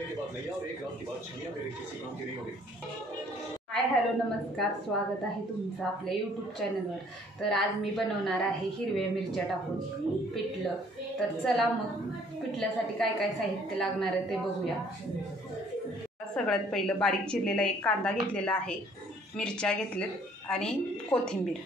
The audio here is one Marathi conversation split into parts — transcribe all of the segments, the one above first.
हाय हॅलो नमस्कार, स्वागत आहे तुमचं आपल्या यूट्यूब चॅनलवर। तर आज मी बनवणार आहे हिरव्या मिरच्या टाकून पिठलं। तर चला मग पिठल्यासाठी काय काय साहित्य लागणार आहे ते बघूया। सगळ्यात पहिलं बारीक चिरलेला एक कांदा घेतलेला आहे, मिरच्या घेतलेत आणि कोथिंबीर।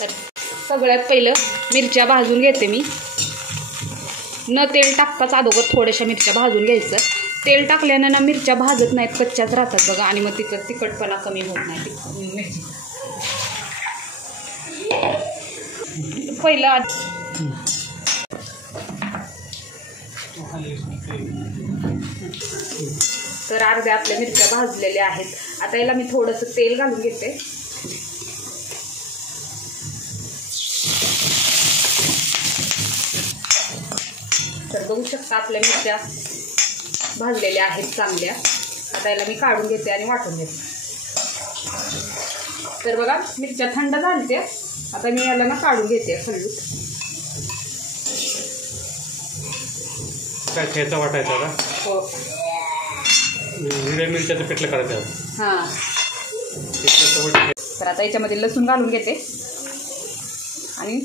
तर सगळ्यात पहिलं मिरच्या भाजून घेते मी। न तेल टाकताच अगोदर थोड्याशा मिरच्या भाजून घ्यायचं। तेल टाकल्यानं ना मिरच्या भाजत नाहीत, कच्च्याच राहतात बघा, आणि मग तिखटपणा कमी होत नाही मिरची। पहिलं तर अर्ध्या आपल्या मिरच्या भाजलेल्या आहेत। आता याला मी थोडंसं तेल घालून घेते। तर बघू शकता आपल्या मिरच्या भाजलेल्या आहेत चांगल्या। आता याला मी काढून घेते आणि वाटून घेते। तर बघा मिरच्या थंड झाल्या, आता मी याला ना काढून घेते हलवून। काय ठेचा वाटायचा का? हो, हिरव्या मिरच्याचं पिठलं करायचं। हां, तर आता याच्यामध्ये लसूण घालून घेते आणि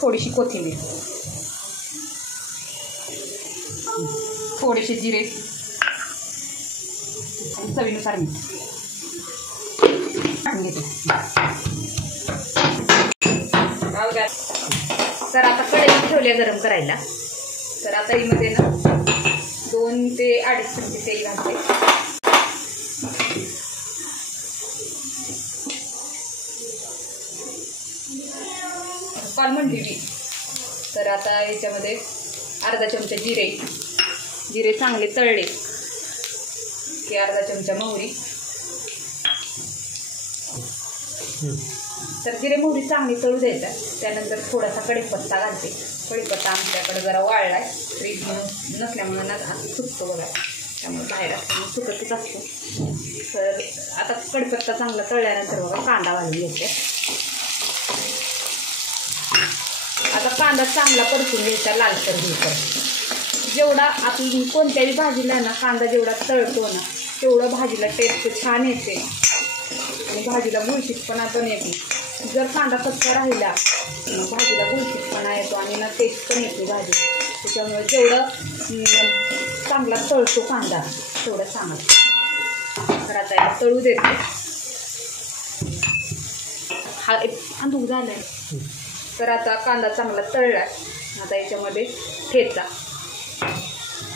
थोडीशी कोथिंबीर, थोडेसे जिरे आणि चवीनुसार मीठ टाकून घेते। तर आता कढई ठेवली गरम करायला। तर आता यामध्ये ना 2 ते 2.5 चमचे तेल घालते। कॉल म्हणते मी। तर आता याच्यामध्ये अर्धा चमचा जिरे चांगले तळले की अर्धा चमचा मोहरी। तर जिरे मोहरी चांगली तळू द्यायचा। त्यानंतर थोडासा कढीपत्ता घालते। कढीपत्ता आमच्याकडे जरा वाळलाय, फ्रीज नसल्यामुळे ना सुकतो बघा, त्यामुळे बाहेर असल्यामुळे सुकतच असतो। तर आता कढीपत्ता चांगला तळल्यानंतर बघा कांदा घालून घ्यायचे। आता कांदा चांगला परतून घ्यायचा, लालसर होईपर्यंत। जेवढा आपण कोणत्याही भाजीला ना कांदा जेवढा तळतो ना तेवढं भाजीला टेस्ट छान येते आणि भाजीला गुळशीतपणा पण येते। जर कांदा कच्चा राहिला मग भाजीला गुळशीतपणा येतो आणि ना टेस्ट पण येते भाजी। त्याच्यामुळे जेवढं चांगला तळतो कांदा तेवढं चांगलं। तर आता याला तळू देते। हा अंदूक झाला आहे। तर आता कांदा चांगला तळला। आता याच्यामध्ये ठेचा,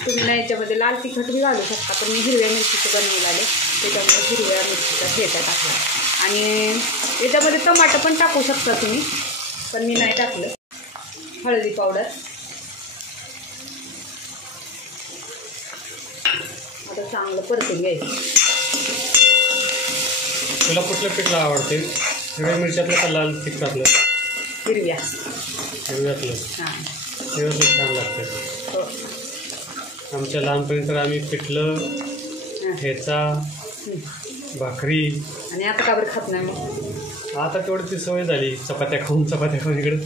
तुम्ही ना याच्यामध्ये लाल तिखट बी घालू शकता, पण मी हिरव्या मिरचीचं बनवलं आहे त्याच्यामुळे हिरव्या मिरचीचा ठेचा टाकला। आणि याच्यामध्ये टमाटर पण टाकू शकता तुम्ही, पण मी नाही टाकलं। हळदी पावडर, आता चांगलं परतून घ्यायचं। तुला कुठलं पिठलं आवडते? हिरव्या मिरच्यातलं का लाल तिखटातलं? हिरव्यातलं। हां, हिरव्यातलं छान लागते। हो, आमच्या लहानपणी तर आम्ही पिठलं, ठेचा, भाकरी। आणि आता का बरं खात नाही मग? आता तेवढी ती सवय झाली चपात्या खाऊन इकडे,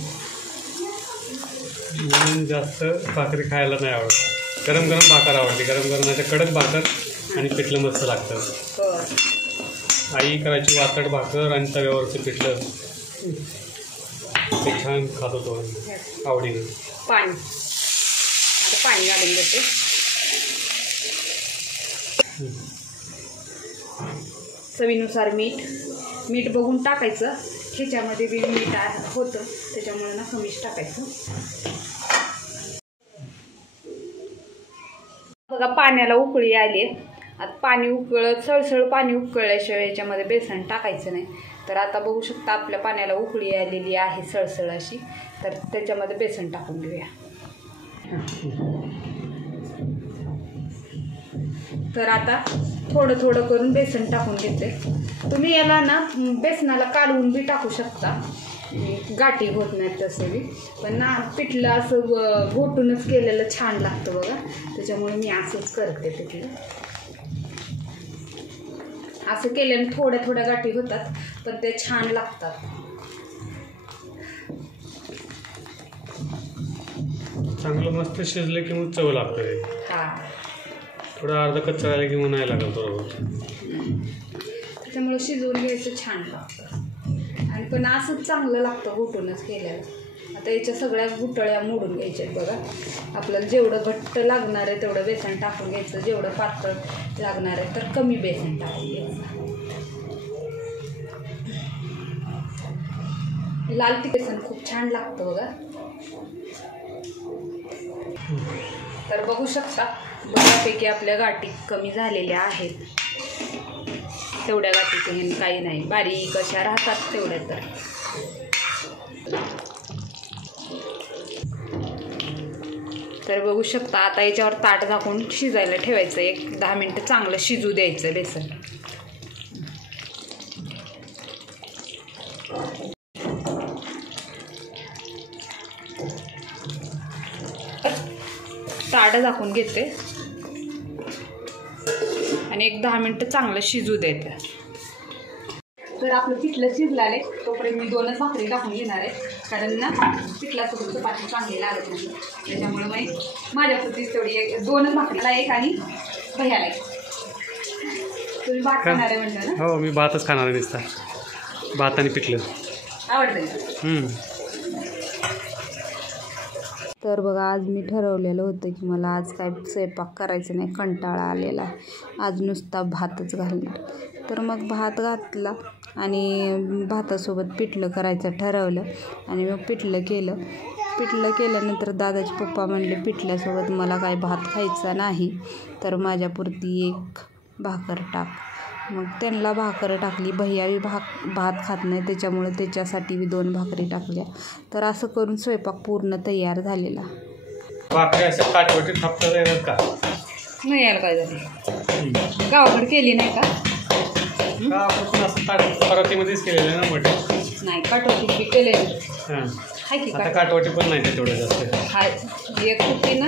म्हणून जास्त भाकरी खायला नाही आवडत। गरम गरम भाकर आवडते, गरम गरम नाही तर कडक भाकर आणि पिठलं मस्त लागतं। हो, आई करायची वातड भाकर आणि तव्यावरचं पिठलं, ते छान खात होतो आवडीने। पाणी, आता पाणी घालून देते। चवीनुसार मीठ बघून टाकायचं। ह्याच्यामध्ये बी मीठ होतं त्याच्यामुळे ना कमीच टाकायचं। बघा पाण्याला उकळी आली। आता पाणी सळसळ पाणी उकळल्याशिवाय याच्यामध्ये बेसन टाकायचं नाही। तर आता बघू शकता आपल्या पाण्याला उकळी आलेली आहे सळसळ अशी। तर त्याच्यामध्ये बेसन टाकून घेऊया। तर आता थोडं थोडं करून बेसन टाकून घेते। तुम्ही याला ना बेसनाला काढून बी टाकू शकता, गाठी होत नाहीत तसं बी, पण ना पिठलं असं घोटूनच केलेलं छान लागतं बघा, त्याच्यामुळे मी असंच करते पिठलं। असं केल्याने थोड्या थोड्या गाठी होतात, पण ते छान लागतात. चांगलं मस्त शिजलं की मग चव लागतं. हां, थोडं अर्धा कच्चा राहिला की मग नाही लागत बरोबर. त्याच्यामुळं शिजवून घ्यायचं, छान लागतं. आणि पण असंच चांगलं लागतं घुटूनच केल्यावर. आता याच्या सगळ्या गुटळ्या मोडून घ्यायच्या आहेत बघा. आपल्याला जेवढं घट्ट लागणार आहे तेवढं बेसन टाकून घ्यायचं, जेवढं पातळ लागणार आहे तर कमी बेसन टाकून घ्यायचं. लाल तिखट बेसन खूप छान लागतं बघा. तर बघू शकता बऱ्यापैकी आपल्या गाठी कमी झालेल्या आहेत. तेवढ्या गाठीचं हे काही नाही, बारीक अशा राहतात तेवढ्या. तर बघू शकता आता याच्यावर ताट झाकून शिजायला ठेवायचं. 1-10 मिनटं चांगलं शिजू द्यायचं बेसन. ताट झाकून घेते आणि 1-10 मिनटं चांगलं शिजू द्यायचं. तर आपलं पिठलं शिजलं आहे तोपर्यंत मी 2च भाकरी टाकून घेणार आहे, कारण ना पिठलासोबत चपाती चांगली लागत नाही. त्याच्यामुळे मग माझ्यापुरतीच तेवढी 2च भाकरीला एक आणि भैयाला एक. तुम्ही भात खाणार आहे म्हणता ना? हो, मी भातच खाणार आहे. नुसता भात आणि पिठलं आवडतं. तर बघा, आज मी ठरवलेलं होतं की मला आज काय स्वयंपाक करायचं नाही, कंटाळा आलेला आहे, आज नुसता भातच घालणार. तर मग भात घातला आणि भातासोबत पिठलं करायचं ठरवलं आणि मग पिठलं केलं. पिठलं केल्यानंतर दादाचे पप्पा म्हणले पिठल्यासोबत मला काय भात खायचा नाही, तर माझ्यापुरती एक भाकर टाक. मग त्यांना भाकर टाकली. भैया बी भात खात नाही, त्याच्यामुळे त्याच्यासाठी बी 2 भाकरी टाकल्या. तर असं करून स्वयंपाक पूर्ण तयार झालेला. भाकरी असं काटवटी थापता येणार का? नाही यायला काय झालं, गावाकडे केली नाही का? आपण असं परातीमध्येच केलेलं आहे ना मोठे. नाही, काटवटी केलेली. हाय की आता काटवटी पण नाही तेवढं जास्त. हाय, एक होती ना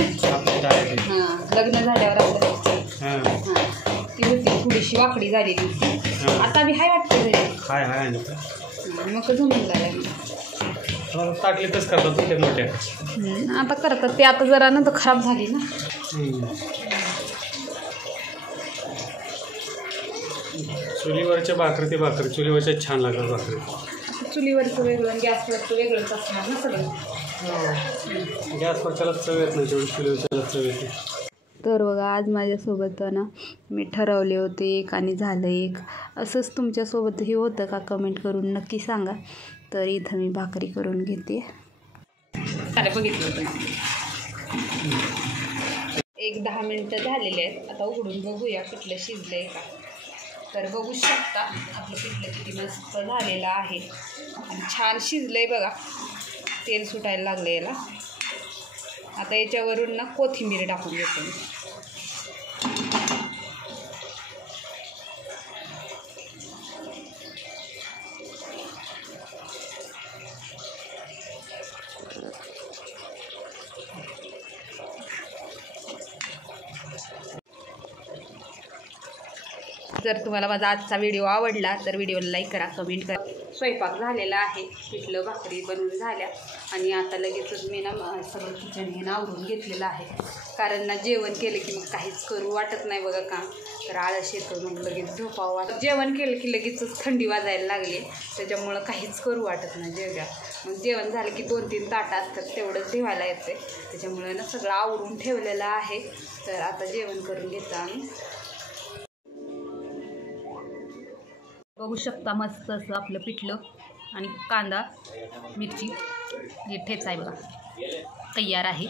लग्न झाल्यावर आपलं, ती होती थोडीशी वाकडी झालेली. आता बी हाय वाटतं हाय मग जमून झालं. टाकलीतच करतात ते मोठ्या. आता करतात ते, आता जरा ना तर खराब झाली ना. चुलीवरच्या भाकरी ते भाकरी चुलीवरच्या छान लागतात भाकरी. चुलीवरचं वेगळं आणि गॅसवरचं वेगळंच असणार ना सगळं. गॅसवरच्याला चव येत नाही तेवढी चुलीवरच्याला चव येते. तर बघा, आज माझ्यासोबत ना मी ठरवले होते एक आणि झालं एक. असंच तुमच्यासोबतही होतं का? कमेंट करून नक्की सांगा. तर इथं मी भाकरी करून घेते. बघितलं होतं 1-10 मिनटं झालेले आहेत. आता उघडून बघूया पिठलं शिजलं आहे का. तर बघू शकता आपलं पिठलं किती मस्त झालेलं आहे आणि छान शिजलं आहे बघा. तेल सुटायला लागलं याला. आता याच्यावरून ना कोथिंबीर टाकून घेतो मी. जर तुम्हाला माझा आजचा व्हिडिओ आवडला तर व्हिडिओला लाईक करा, कमेंट करा. स्वयंपाक झालेला आहे, पिठलं भाकरी बनवून झाल्या आणि आता लगेचच मी ना सगळं किचन हे आवरून घेतलेलं आहे. कारण ना जेवण केलं की मग काहीच करू वाटत नाही बघा काम. तर आळस येतो, मग लगेच झोपावं. जेवण केलं की लगेचच थंडी वाजायला लागली, त्याच्यामुळं काहीच करू वाटत नाही जेवढ्या. मग जेवण झालं की 2-3 ताटं असतात तेवढंच ठेवायला येते. त्याच्यामुळे ना सगळं आवरून ठेवलेलं आहे. तर आता जेवण करून घेतो आम्ही. बघू शकता मस्त असं आपलं पिठलं आणि कांदा मिरची हे ठेचा आहे बघा तयार आहे.